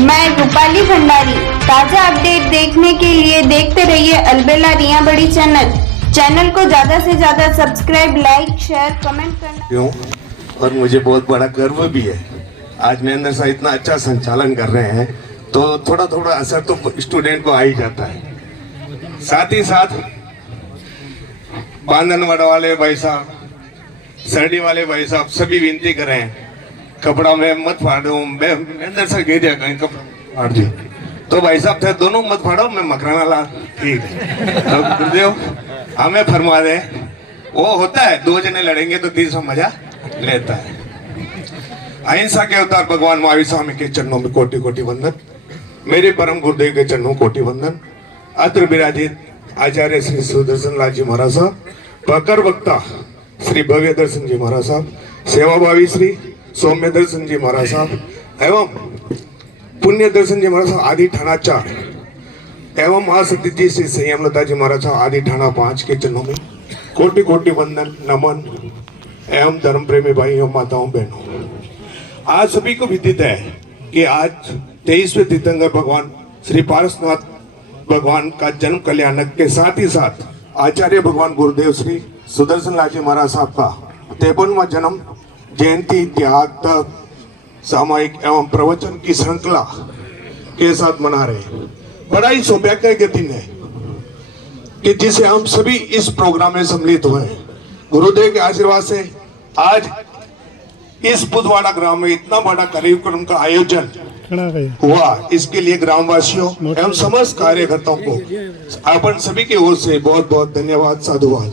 मैं रूपाली भंडारी। ताजा अपडेट देखने के लिए देखते रहिए अलबेला रिया बड़ी चैनल को ज्यादा से ज्यादा सब्सक्राइब, लाइक, शेयर, कमेंट करना। और मुझे बहुत बड़ा गर्व भी है। आज महेंद्र साहब इतना अच्छा संचालन कर रहे हैं तो थोड़ा थोड़ा असर तो स्टूडेंट को आ ही जाता है। साथ ही साथ बांधनवाड़ा वाले भाई साहब, सरडी वाले भाई साहब सभी विनती करें, कपड़ा में मत फाड़ो, मैं महेंद्र साहब कह दिया कहीं कपड़ा फाड़ दी तो भाई साहब थे दोनों मत फाड़ो, मैं मकराना ला। ठीक है, तो गुरुदेव हमें फरमा दे। वो होता है दो जने लड़ेंगे तो तीसरा मजा लेता है। अहिंसा के अवतार भगवान महावीर स्वामी के चरणों में कोटि कोटि वंदन। मेरे परम गुरुदेव के चरणों कोटि वंदन। अत्र विराजित आचार्य श्री सुदर्शन लाल जी महाराज साहब, प्रकर वक्ता श्री भव्य दर्शन जी महाराज साहब, सेवाभावी श्री सौम्य दर्शन जी महाराज साहब एवं पुण्य दर्शन जी महाराज साहब आदि ठाणाचार एवं महासती जी श्री संयम लता जी महाराज साहब आदि ठाणा 5 के चरणों में कोटि कोटि वंदन नमन एवं धर्म प्रेमी भाइयों, माताओं, बहनों। आज सभी को विदित है कि आज 23वें तीर्थंकर भगवान श्री पारसनाथ भगवान का जन्म कल्याणक के साथ ही साथ आचार्य भगवान गुरुदेव श्री सुदर्शन लाल जी महाराज साहब का 53वां जन्म जयंती, त्याग, तप, सामायिक एवं प्रवचन की श्रृंखला के साथ मना रहे हैं। बड़ा ही सौभाग्य के दिन है कि जिसे हम सभी इस प्रोग्राम में सम्मिलित हुए हैं। गुरुदेव के आशीर्वाद से आज इस बुधवाड़ा ग्राम में इतना बड़ा कार्यक्रम का आयोजन हुआ, इसके लिए ग्रामवासियों एवं समस्त कार्यकर्ताओं को अपन सभी की ओर से बहुत बहुत धन्यवाद, साधुवाद।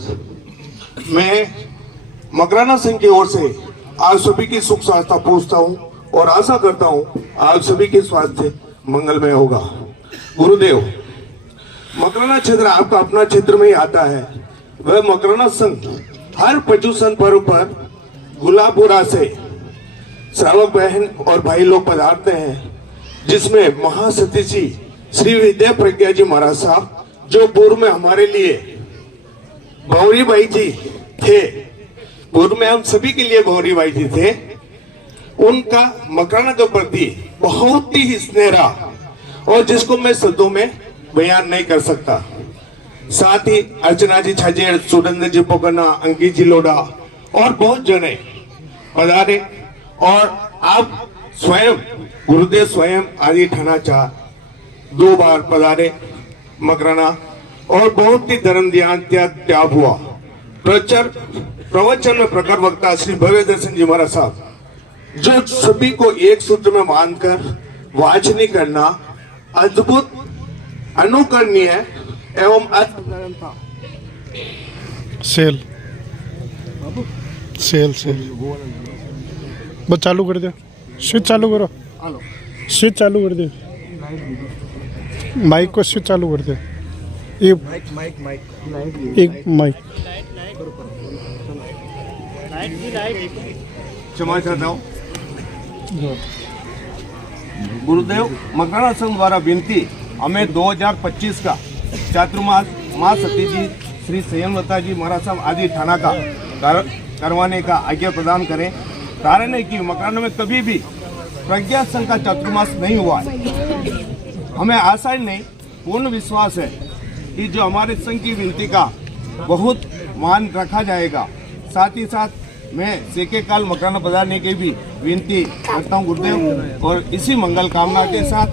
मैं मकराना सिंह की ओर से आप सभी की सुख स्वास्थ्य पूछता हूँ और आशा करता हूँ आप सभी के स्वास्थ्य मंगलमय होगा। गुरुदेव, मकराना क्षेत्र आपका अपना क्षेत्र में ही आता है। वह मकराना संघ हर पर्युषण पर्व पर गुलाबपुरा से श्रावक बहन और भाई लोग पधारते हैं, जिसमें महासती जी श्री विद्या प्रज्ञा जी महाराज साहब, जो पूर्व में हमारे लिए भौरी भाई जी थे, पूर्व में हम सभी के लिए भौरी भाई जी थे, उनका मकराना के प्रति बहुत ही स्नेहा और जिसको मैं शब्दों में बयान नहीं कर सकता। साथ ही अर्चना जी छजेड़, सुरेंद्र जी पोकना, अंकित जी लोढ़ा और बहुत जने पधारे और आप स्वयं गुरुदेव स्वयं आदि ठाणाचार 2 बार पधारे मकराना और बहुत ही धर्म ध्यान त्याग हुआ। प्रवचन में प्रकर वक्ता श्री भव्य दर्शन जी महाराज साहब, जो सभी को एक सूत्र में बांधकर वाचनी करना अद्भुत, अनुकरणीय एवं सेल बस चालू कर दे, स्विच चालू करो, स्विच चालू कर दे, माइक को स्विच चालू कर दे, एक माइक। क्षमा चाहता हूँ गुरुदेव, मकराना संघ द्वारा विनती हमें 2025 का चातुर्मास माँ सती जी श्री संयम लता जी महाराज साहब आदि ठाणा का करवाने का आज्ञा प्रदान करें। कारण है कि मकराना में कभी भी प्रज्ञा संघ का चातुर्मास नहीं हुआ है। हमें आशा ही नहीं, पूर्ण विश्वास है कि जो हमारे संघ की विनती का बहुत मान रखा जाएगा। साथ ही साथ मैं सेके काल मकराना पधारने की भी विनती करता हूँ गुरुदेव, और इसी मंगल कामना के साथ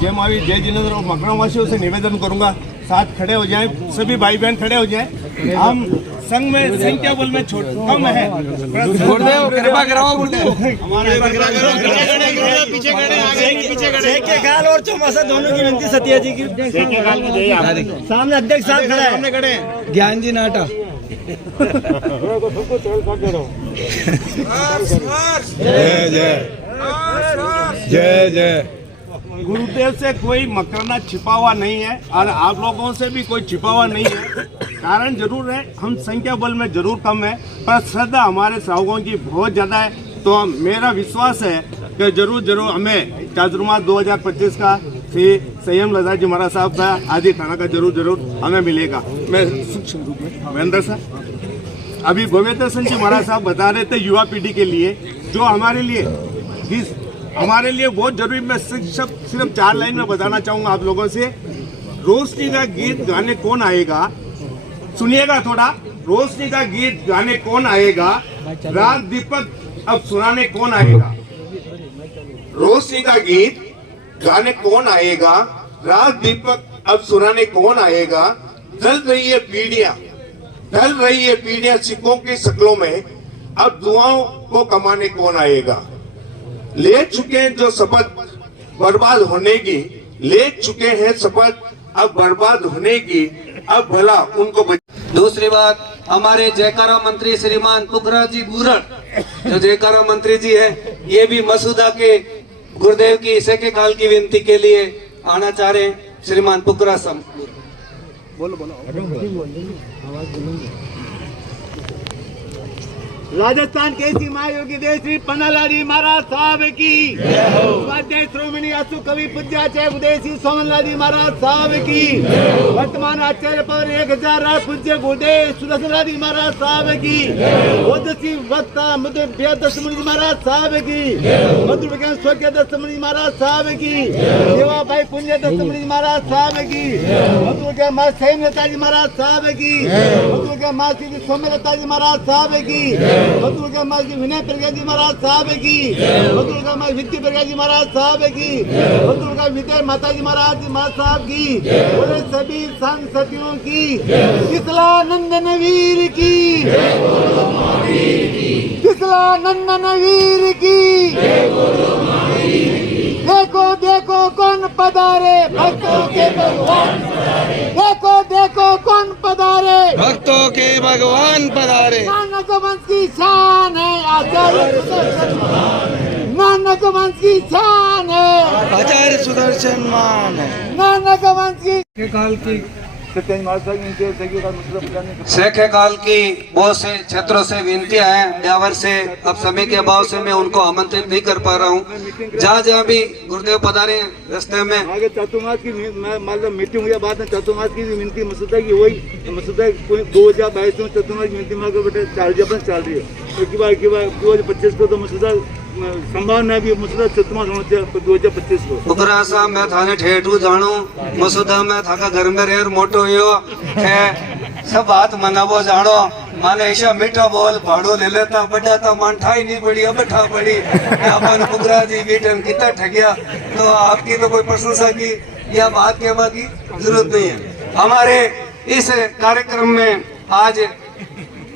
जय महावीर, जय जिनेंद्र और मकराना वासियों से निवेदन करूंगा, साथ खड़े हो जाएं, सभी भाई बहन खड़े हो जाएं। हम संघ में संख्या बल में कम है, गुरुदेव कृपा कराओ, गुरुदेव पीछे खड़े, आगे सेके काल और चौमासा दोनों की विनती सतिया जी की। सेके काल में सामने अध्यक्ष साहब खड़े हैं, सामने खड़े हैं, ज्ञान जी नाटा। जय जय जय जय। गुरुदेव से कोई मकराना छिपा हुआ नहीं है और आप लोगों से भी कोई छिपा हुआ नहीं है। कारण जरूर है, हम संख्या बल में जरूर कम है, पर श्रद्धा हमारे श्रावकों की बहुत ज़्यादा है। तो मेरा विश्वास है कि जरूर हमें चातुर्मास 2025 का श्री संयम लता जी महाराज साहब का आदि ठाणा का जरूर हमें मिलेगा। मैं सूक्ष्म रूप में महेंद्र साहब, अभी भव्य दर्शन जी महाराज साहब बता रहे थे युवा पीढ़ी के लिए, जो हमारे लिए हमारे लिए बहुत जरूरी। मैं सिर्फ 4 लाइन में बताना चाहूंगा आप लोगों से। रोशनी का गीत गाने कौन आएगा, सुनिएगा थोड़ा। रोशनी का गीत गाने कौन आएगा, रात दीपक अब सुनाने कौन आएगा। रोशनी का गीत गाने कौन आएगा, रात दीपक अब सुनाने कौन आएगा। ढल रही है पीढ़ियां सिक्कों की शक्लों में, अब दुआओं को कमाने कौन आएगा। ले चुके हैं जो शपथ बर्बाद होने की, ले चुके हैं शपथ अब बर्बाद होने की, अब भला उनको दूसरी बात, हमारे जयकारा मंत्री श्रीमान पुखरा जी बूरड़, जो जयकारा मंत्री जी हैं, ये भी मसूदा के गुरुदेव की सेके काल की विनती के लिए आना चाह रहे हैं। श्रीमान पुखरा सम राजस्थान के सीमा योगी देव श्री पन्नालाल महाराज साहब की, स्वाध्याय श्रोमणी अशु कवि पूज्याचार्य उदयसी सोमनलाल जी महाराज साहब की, वर्तमान आचार्य पर 1000 राज पूज्य गुरुदेव सुदर्शन जी महाराज साहब की, ओजस्वी वक्ता मधुर दत्तमुनि महाराज साहब की, मधुर विज्ञान स्वर्गीय दत्तमुनि महाराज साहब की, सेवा भाई पुण्य दत्तमुनि महाराज साहब की, मधुर के मां सैन्यता जी महाराज साहब की, मधुर के मां श्री सोमलता जी महाराज साहब की, मधुर का माँ विनय प्रज्ञा जी महाराज साहब की, मधुर का माँ विद्या प्रज्ञा जी महाराज साहब की, मधुर का विद्या माता जी महाराज साहब की, और सभी संत सखियों की, किसला नंदन वीर की, किसला नंदन वीर की। देखो देखो कौन पधारे भक्तों के भगवान, देखो देखो कौन पधारे भक्तों के भगवान पधारे। नानक वंश की शान है आचार्य सुदर्शन, नानक वंश की शान है आचार्य सुदर्शन मान है। नानक वंश की काल की शेखे काल की बहुत से क्षेत्रों से विनतियां हैं। ब्यावर से अब समय के अभाव से मैं उनको आमंत्रित नहीं कर पा रहा हूँ। जहाँ जहाँ भी गुरुदेव पधारे हैं रास्ते में आगे चतुर्मास की मतलब मीटिंग हुई बाद में चतुर्मास की विनती मसूदा की वही मसूदा 2022 में चतुर्मास की विनती मांग बेटे 4 चल रही है। 2025 को तो मसूदा संभावना भी मसूदा चतुर्मास होना चाहिए 2025 को। पुखरा साहब मैं थाने ठेठू जानू मसूदा में थाका घर में रेर मोटो यो है सब बात मनावो जानो माने ऐसा मीठा बोल भाड़ो ले लेता बड़ा था मान ठाई नहीं पड़ी अब ठा पड़ी अपन पुखरा जी बीटन कितना ठगिया। तो आपकी तो कोई प्रशंसा की या बात कहवा की जरूरत नहीं है। हमारे इस कार्यक्रम में आज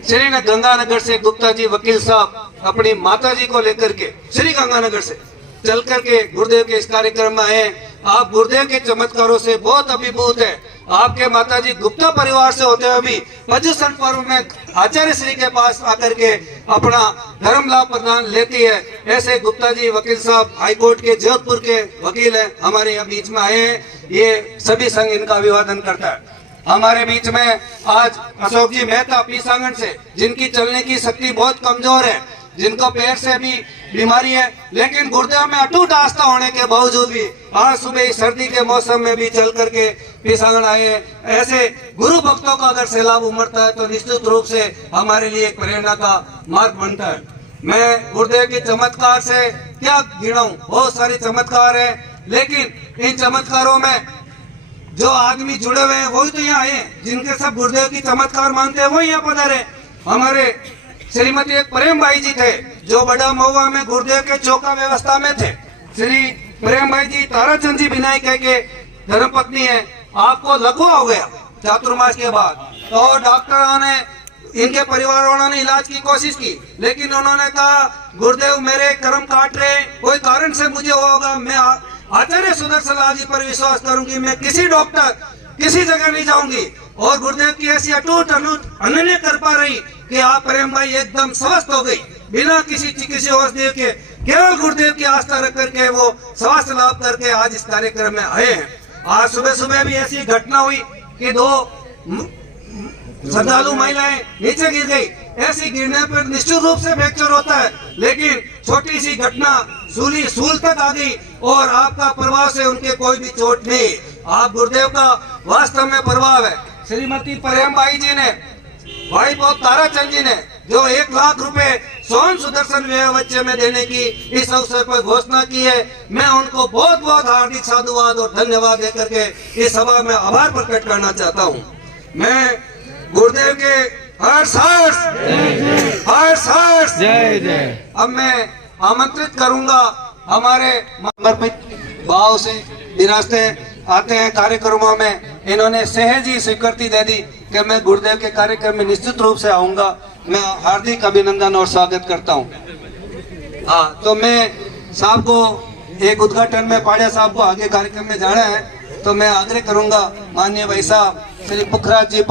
श्री गंगानगर से गुप्ता जी वकील साहब अपनी माता जी को लेकर के श्री गंगानगर से चल करके गुरुदेव के इस कार्यक्रम में आए। आप गुरुदेव के चमत्कारों से बहुत अभिभूत है। आपके माता जी गुप्ता परिवार से होते हुए भी पर्युषण पर्व में आचार्य श्री के पास आकर के अपना धर्म लाभ प्रदान लेती है। ऐसे गुप्ता जी वकील साहब हाईकोर्ट के जोधपुर के वकील है, हमारे यहाँ बीच में आए हैं। ये सभी संघ इनका अभिवादन करता है। हमारे बीच में आज अशोक जी मेहता पीसांगन से, जिनकी चलने की शक्ति बहुत कमजोर है, जिनको पेट से भी बीमारी है, लेकिन गुरुदेव में अटूट आस्था होने के बावजूद भी आज सुबह सर्दी के मौसम में भी चल करके पीसांगन आए हैं। ऐसे गुरु भक्तों का अगर सैलाब उमड़ता है तो निश्चित रूप से हमारे लिए एक प्रेरणा का मार्ग बनता है। मैं गुरुदेव के चमत्कार से क्या गिनाऊं, बहुत सारे चमत्कार है, लेकिन इन चमत्कारों में जो आदमी जुड़े हुए हैं वही तो यहाँ आए, जिनके सब गुरुदेव की चमत्कार मानते हैं वही यहाँ पधारे। हमारे श्रीमती एक प्रेम भाई जी थे जो बड़ा महुआ में गुरुदेव के चौका व्यवस्था में थे। श्री प्रेम भाई जी ताराचंद जी बिनाई कह के धर्मपत्नी है। आपको लकवा हो गया चातुर्मास के बाद, तो डॉक्टरों ने इनके परिवार वालों ने इलाज की कोशिश की, लेकिन उन्होंने कहा गुरुदेव मेरे कर्म काट रहे, कोई कारण से मुझे होगा, मैं आचार्य सुदर्शन लाल जी पर विश्वास करूंगी, मैं किसी डॉक्टर किसी जगह नहीं जाऊंगी। और गुरुदेव की ऐसी अटूट अनन्य कृपा रही कि आप प्रेम भाई एकदम स्वस्थ हो गई बिना किसी चिकित्सा औषधि के, केवल गुरुदेव की आस्था रख करके वो स्वास्थ्य लाभ करके आज इस कार्यक्रम में आए हैं। आज सुबह सुबह भी ऐसी घटना हुई कि 2 श्रद्धालु महिलाएं नीचे गिर गई। ऐसी गिरने पर निश्चित रूप से फ्रैक्चर होता है, लेकिन छोटी सी घटना सूल तक आ गई और आपका प्रभाव से उनके कोई भी चोट नहीं। आप गुरुदेव का वास्तव में प्रभाव है। श्रीमती प्रेम बाई जी ने, भाई बहुत ताराचंद जी ने जो 1 लाख रुपए स्वर्ण सुदर्शन विवाह बच्चे में देने की इस अवसर पर घोषणा की है। मैं उनको बहुत बहुत हार्दिक साधुवाद और धन्यवाद देकर के इस सभा में आभार प्रकट करना चाहता हूँ। मैं गुरुदेव के हर सास जय जय। अब मैं आमंत्रित करूंगा हमारे समर्पित भाव से विरासते आते हैं कार्यक्रमों में, इन्होंने सहज ही स्वीकृति दे दी कि मैं गुरुदेव के कार्यक्रम में निश्चित रूप से आऊंगा। मैं हार्दिक अभिनंदन और स्वागत करता हूं। हाँ, तो मैं साहब को एक उद्घाटन में पाड़िया साहब को आगे कार्यक्रम में जाना है, तो मैं आग्रह करूंगा माननीय भाई साहब श्री पुखराज जी